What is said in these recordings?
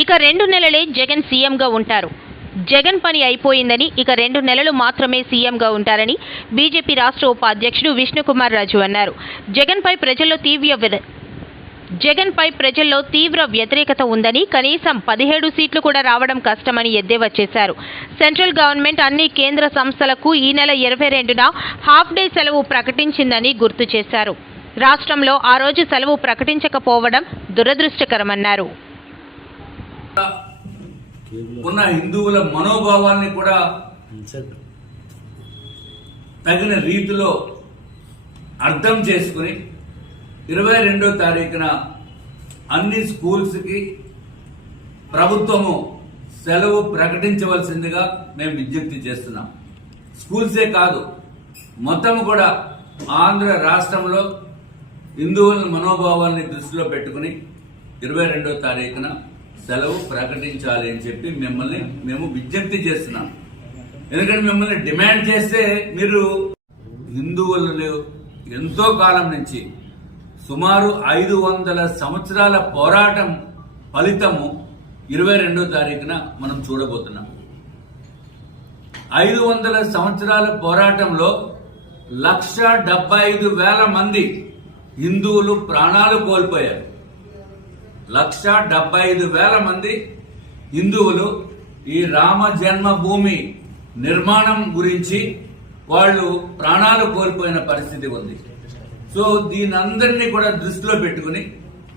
ఇక రెండు నెలలే జగన్ సీఎంగా ఉంటారు. జగన్ పని అయిపోయిందని ఇక రెండు నెలలు మాత్రమే సీఎంగా ఉంటారని బీజేపీ రాష్ట్ర ఉపాధ్యక్షుడు విష్ణుకుమార్ రాజు అన్నారు. జగన్పై ప్రజల్లో తీవ్ర జగన్పై ప్రజల్లో తీవ్ర వ్యతిరేకత ఉందని కనీసం పదిహేడు సీట్లు కూడా రావడం కష్టమని ఎద్దేవా చేశారు. సెంట్రల్ గవర్నమెంట్ అన్ని కేంద్ర సంస్థలకు ఈ నెల ఇరవై రెండున హాఫ్ డే సెలవు ప్రకటించిందని గుర్తు చేశారు. రాష్ట్రంలో ఆ రోజు సెలవు ప్రకటించకపోవడం దురదృష్టకరమన్నారు. ఉన్న హిందువుల మనోభావాన్ని కూడా తగిన రీతిలో అర్థం చేసుకుని ఇరవై రెండో తారీఖున అన్ని స్కూల్స్కి ప్రభుత్వము సెలవు ప్రకటించవలసిందిగా మేము విజ్ఞప్తి చేస్తున్నాం. స్కూల్సే కాదు మొత్తం కూడా ఆంధ్ర రాష్ట్రంలో హిందువుల మనోభావాల్ని దృష్టిలో పెట్టుకుని ఇరవై రెండో తారీఖున సెలవు ప్రకటించాలి అని చెప్పి మిమ్మల్ని మేము విజ్ఞప్తి చేస్తున్నాం. ఎందుకంటే మిమ్మల్ని డిమాండ్ చేస్తే మీరు హిందువులు ఎంతో కాలం నుంచి సుమారు ఐదు వందల సంవత్సరాల పోరాటం ఫలితము ఇరవై రెండో తారీఖున మనం చూడబోతున్నాం. ఐదు వందల సంవత్సరాల పోరాటంలో లక్ష డెబ్బై ఐదు వేల మంది హిందువులు ప్రాణాలు కోల్పోయారు. లక్ష డెబ్బై ఐదు వేల మంది హిందువులు ఈ రామ జన్మభూమి నిర్మాణం గురించి వాళ్ళు ప్రాణాలు కోల్పోయిన పరిస్థితి ఉంది. సో దీనందరినీ కూడా దృష్టిలో పెట్టుకుని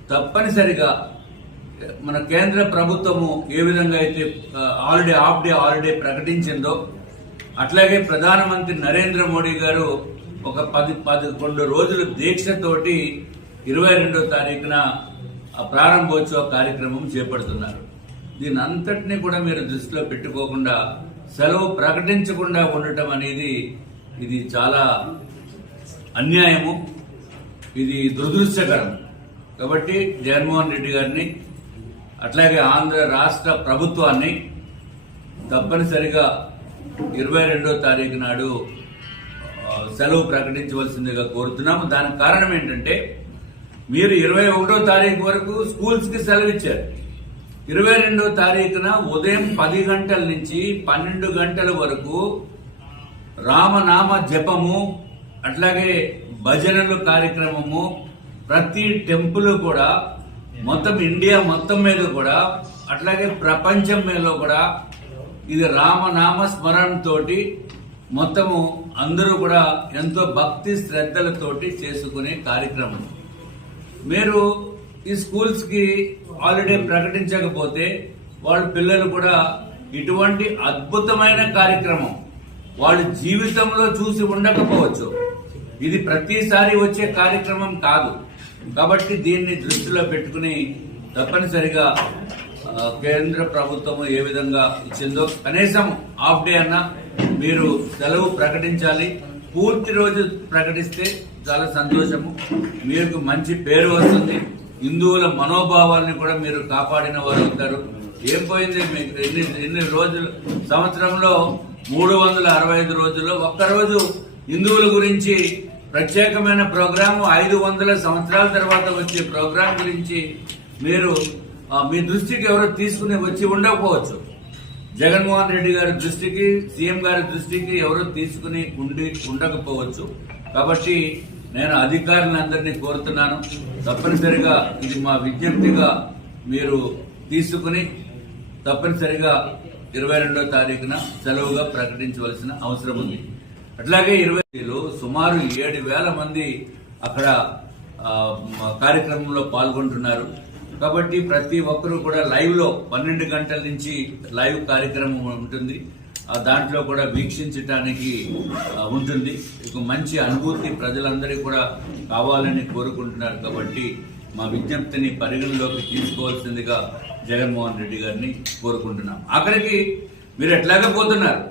తప్పనిసరిగా మన కేంద్ర ప్రభుత్వము ఏ విధంగా అయితే హాలిడే హాఫ్ డే హాలిడే ప్రకటించిందో అట్లాగే ప్రధానమంత్రి నరేంద్ర మోడీ గారు ఒక పది పదకొండు రోజులు దీక్షతోటి ఇరవై రెండో తారీఖున ఆ ప్రారంభోత్సవ కార్యక్రమం చేపడుతున్నారు. దీని అంతటినీ కూడా మీరు దృష్టిలో పెట్టుకోకుండా సెలవు ప్రకటించకుండా ఉండటం అనేది ఇది చాలా అన్యాయము. ఇది దురదృష్టకరం. కాబట్టి జగన్మోహన్ రెడ్డి గారిని అట్లాగే ఆంధ్ర రాష్ట్ర ప్రభుత్వాన్ని తప్పనిసరిగా ఇరవై రెండో తారీఖు నాడు సెలవు ప్రకటించవలసిందిగా కోరుతున్నాము. దానికి కారణం ఏంటంటే మీరు ఇరవై ఒకటో తారీఖు వరకు స్కూల్స్కి సెలవు ఇచ్చారు ఇరవై రెండో తారీఖున ఉదయం పది గంటల నుంచి పన్నెండు గంటల వరకు రామనామ జపము అట్లాగే భజనలు కార్యక్రమము ప్రతి టెంపుల్ కూడా మొత్తం ఇండియా మొత్తం మీద కూడా అట్లాగే ప్రపంచం మీద కూడా ఇది రామనామ స్మరణతోటి మొత్తము అందరూ కూడా ఎంతో భక్తి శ్రద్ధలతోటి చేసుకునే కార్యక్రమం. మీరు ఈ స్కూల్స్కి హాలిడే ప్రకటించకపోతే వాళ్ళ పిల్లలు కూడా ఇటువంటి అద్భుతమైన కార్యక్రమం వాళ్ళ జీవితంలో చూసి ఉండకపోవచ్చు. ఇది ప్రతిసారి వచ్చే కార్యక్రమం కాదు. కాబట్టి దీన్ని దృష్టిలో పెట్టుకుని తప్పనిసరిగా కేంద్ర ప్రభుత్వం ఏ విధంగా ఇచ్చిందో కనీసం హాఫ్ డే అన్న మీరు సెలవు ప్రకటించాలి. పూర్తి రోజు ప్రకటిస్తే చాలా సంతోషము. మీకు మంచి పేరు వస్తుంది. హిందువుల మనోభావాల్ని కూడా మీరు కాపాడిన వారు అవుతారు ఏం పోయింది మీకు? ఎన్ని ఎన్ని రోజులు? సంవత్సరంలో మూడు వందల అరవై ఐదు రోజుల్లో ఒక్కరోజు హిందువుల గురించి ప్రత్యేకమైన ప్రోగ్రాము ఐదు వందల సంవత్సరాల తర్వాత వచ్చే ప్రోగ్రాం గురించి మీరు మీ దృష్టికి ఎవరో తీసుకుని వచ్చి ఉండకపోవచ్చు. జగన్మోహన్ రెడ్డి గారి దృష్టికి సీఎం గారి దృష్టికి ఎవరో తీసుకుని ఉండి ఉండకపోవచ్చు కాబట్టి నేను అధికారులందరినీ కోరుతున్నాను. తప్పనిసరిగా ఇది మా విజ్ఞప్తిగా మీరు తీసుకుని తప్పనిసరిగా ఇరవై రెండో తారీఖున సెలవుగా ప్రకటించవలసిన అవసరం ఉంది. అట్లాగే ఇరవైలో సుమారు ఏడు వేల మంది అక్కడ కార్యక్రమంలో పాల్గొంటున్నారు. కాబట్టి ప్రతి ఒక్కరూ కూడా లైవ్లో పన్నెండు గంటల నుంచి లైవ్ కార్యక్రమం ఉంటుంది. దాంట్లో కూడా వీక్షించటానికి ఉంటుంది. ఒక మంచి అనుభూతి ప్రజలందరికీ కూడా కావాలని కోరుకుంటున్నారు కాబట్టి మా విజ్ఞప్తిని పరిగణలోకి తీసుకోవాల్సిందిగా జగన్మోహన్ రెడ్డి గారిని కోరుకుంటున్నాం. ఆఖరికి మీరు ఎట్లాగా పోతున్నారు.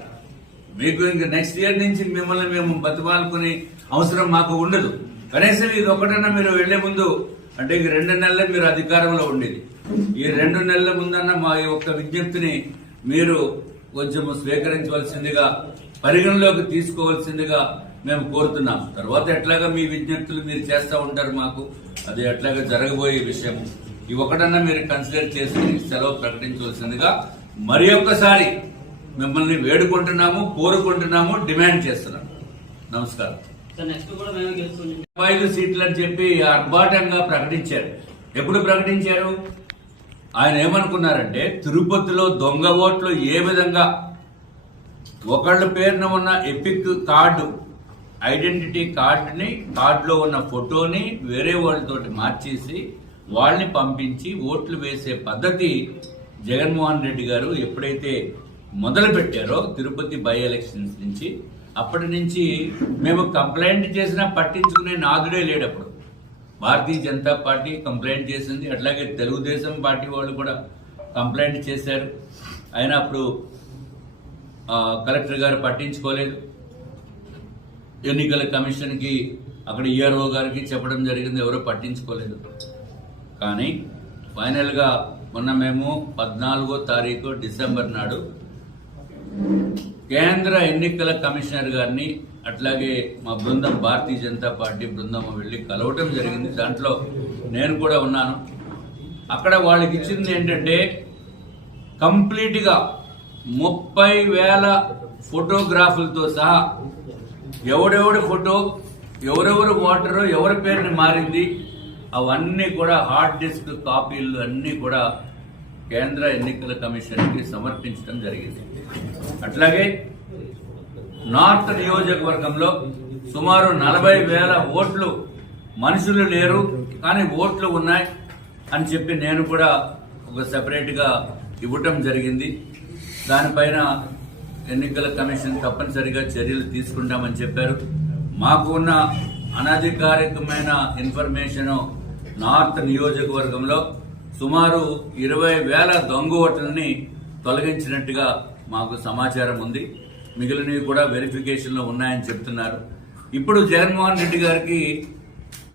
మీకు ఇంక నెక్స్ట్ ఇయర్ నుంచి మిమ్మల్ని మేము బతిమాలుకునే అవసరం మాకు ఉండదు. కనీసం ఇది ఒకటన్నా మీరు వెళ్ళే ముందు అంటే ఈ రెండు నెలలే మీరు అధికారంలో ఉండేది. ఈ రెండు నెలల ముందన్న మా యొక్క విజ్ఞప్తిని మీరు కొంచెం స్వీకరించవలసిందిగా పరిగణలోకి తీసుకోవాల్సిందిగా మేము కోరుతున్నాం. తర్వాత ఎట్లాగా మీ విజ్ఞప్తులు మీరు చేస్తూ ఉంటారు మాకు అది ఎట్లాగా జరగబోయే విషయం ఈ ఒకటన్నా మీరు కన్సిడర్ చేసి సెలవు ప్రకటించవలసిందిగా మరి ఒక్కసారి మిమ్మల్ని వేడుకుంటున్నాము కోరుకుంటున్నాము డిమాండ్ చేస్తున్నాము. నమస్కారం. డెబ్బై ఐదు సీట్లు అని చెప్పి అర్భాటంగా ప్రకటించారు. ఎప్పుడు ప్రకటించారు? ఆయన ఏమనుకున్నారంటే తిరుపతిలో దొంగ ఓట్లు ఏ విధంగా? ఒకళ్ళ పేరున ఉన్న ఎపిక్ కార్డు ఐడెంటిటీ కార్డుని కార్డులో ఉన్న ఫోటోని వేరే వాళ్ళతోటి మార్చేసి వాళ్ళని పంపించి ఓట్లు వేసే పద్ధతి జగన్మోహన్ రెడ్డి గారు ఎప్పుడైతే మొదలు పెట్టారో తిరుపతి బై ఎలక్షన్స్ నుంచి అప్పటి నుంచి మేము కంప్లైంట్ చేసినా పట్టించుకునే నాదుడే లేడప్పుడు. భారతీయ జనతా పార్టీ కంప్లైంట్ చేసింది. అట్లాగే తెలుగుదేశం పార్టీ వాళ్ళు కూడా కంప్లైంట్ చేశారు. అయినా అప్పుడు కలెక్టర్ గారు పట్టించుకోలేదు. ఎన్నికల కమిషన్కి అక్కడ ఈఆర్ఓ గారికి చెప్పడం జరిగింది. ఎవరో పట్టించుకోలేదు. కానీ ఫైనల్గా మొన్న మేము పద్నాలుగో తారీఖు డిసెంబర్ నాడు కేంద్ర ఎన్నికల కమిషనర్ గారిని అట్లాగే మా బృందం భారతీయ జనతా పార్టీ బృందం వెళ్ళి కలవటం జరిగింది. దాంట్లో నేను కూడా ఉన్నాను. అక్కడ వాళ్ళకి ఇచ్చింది ఏంటంటే కంప్లీట్గా ముప్పై వేల ఫోటోగ్రాఫులతో సహా ఎవడెవడి ఫోటో ఎవరెవరు ఓటరు ఎవరి పేరుని మారింది అవన్నీ కూడా హార్డ్ డిస్క్ కాపీలు అన్నీ కూడా కేంద్ర ఎన్నికల కమిషన్కి సమర్పించడం జరిగింది. అట్లాగే నార్త్ నియోజకవర్గంలో సుమారు నలభై వేల ఓట్లు మనుషులు లేరు కానీ ఓట్లు ఉన్నాయి అని చెప్పి నేను కూడా ఒక సపరేట్గా ఇవ్వటం జరిగింది. దానిపైన ఎన్నికల కమిషన్ తప్పనిసరిగా చర్యలు తీసుకుంటామని చెప్పారు. మాకు ఉన్న అనధికారికమైన ఇన్ఫర్మేషన్ నార్త్ నియోజకవర్గంలో సుమారు ఇరవై వేల దొంగ ఓట్లని తొలగించినట్టుగా మాకు సమాచారం ఉంది. మిగిలినవి కూడా వెరిఫికేషన్లో ఉన్నాయని చెప్తున్నారు. ఇప్పుడు జగన్మోహన్ రెడ్డి గారికి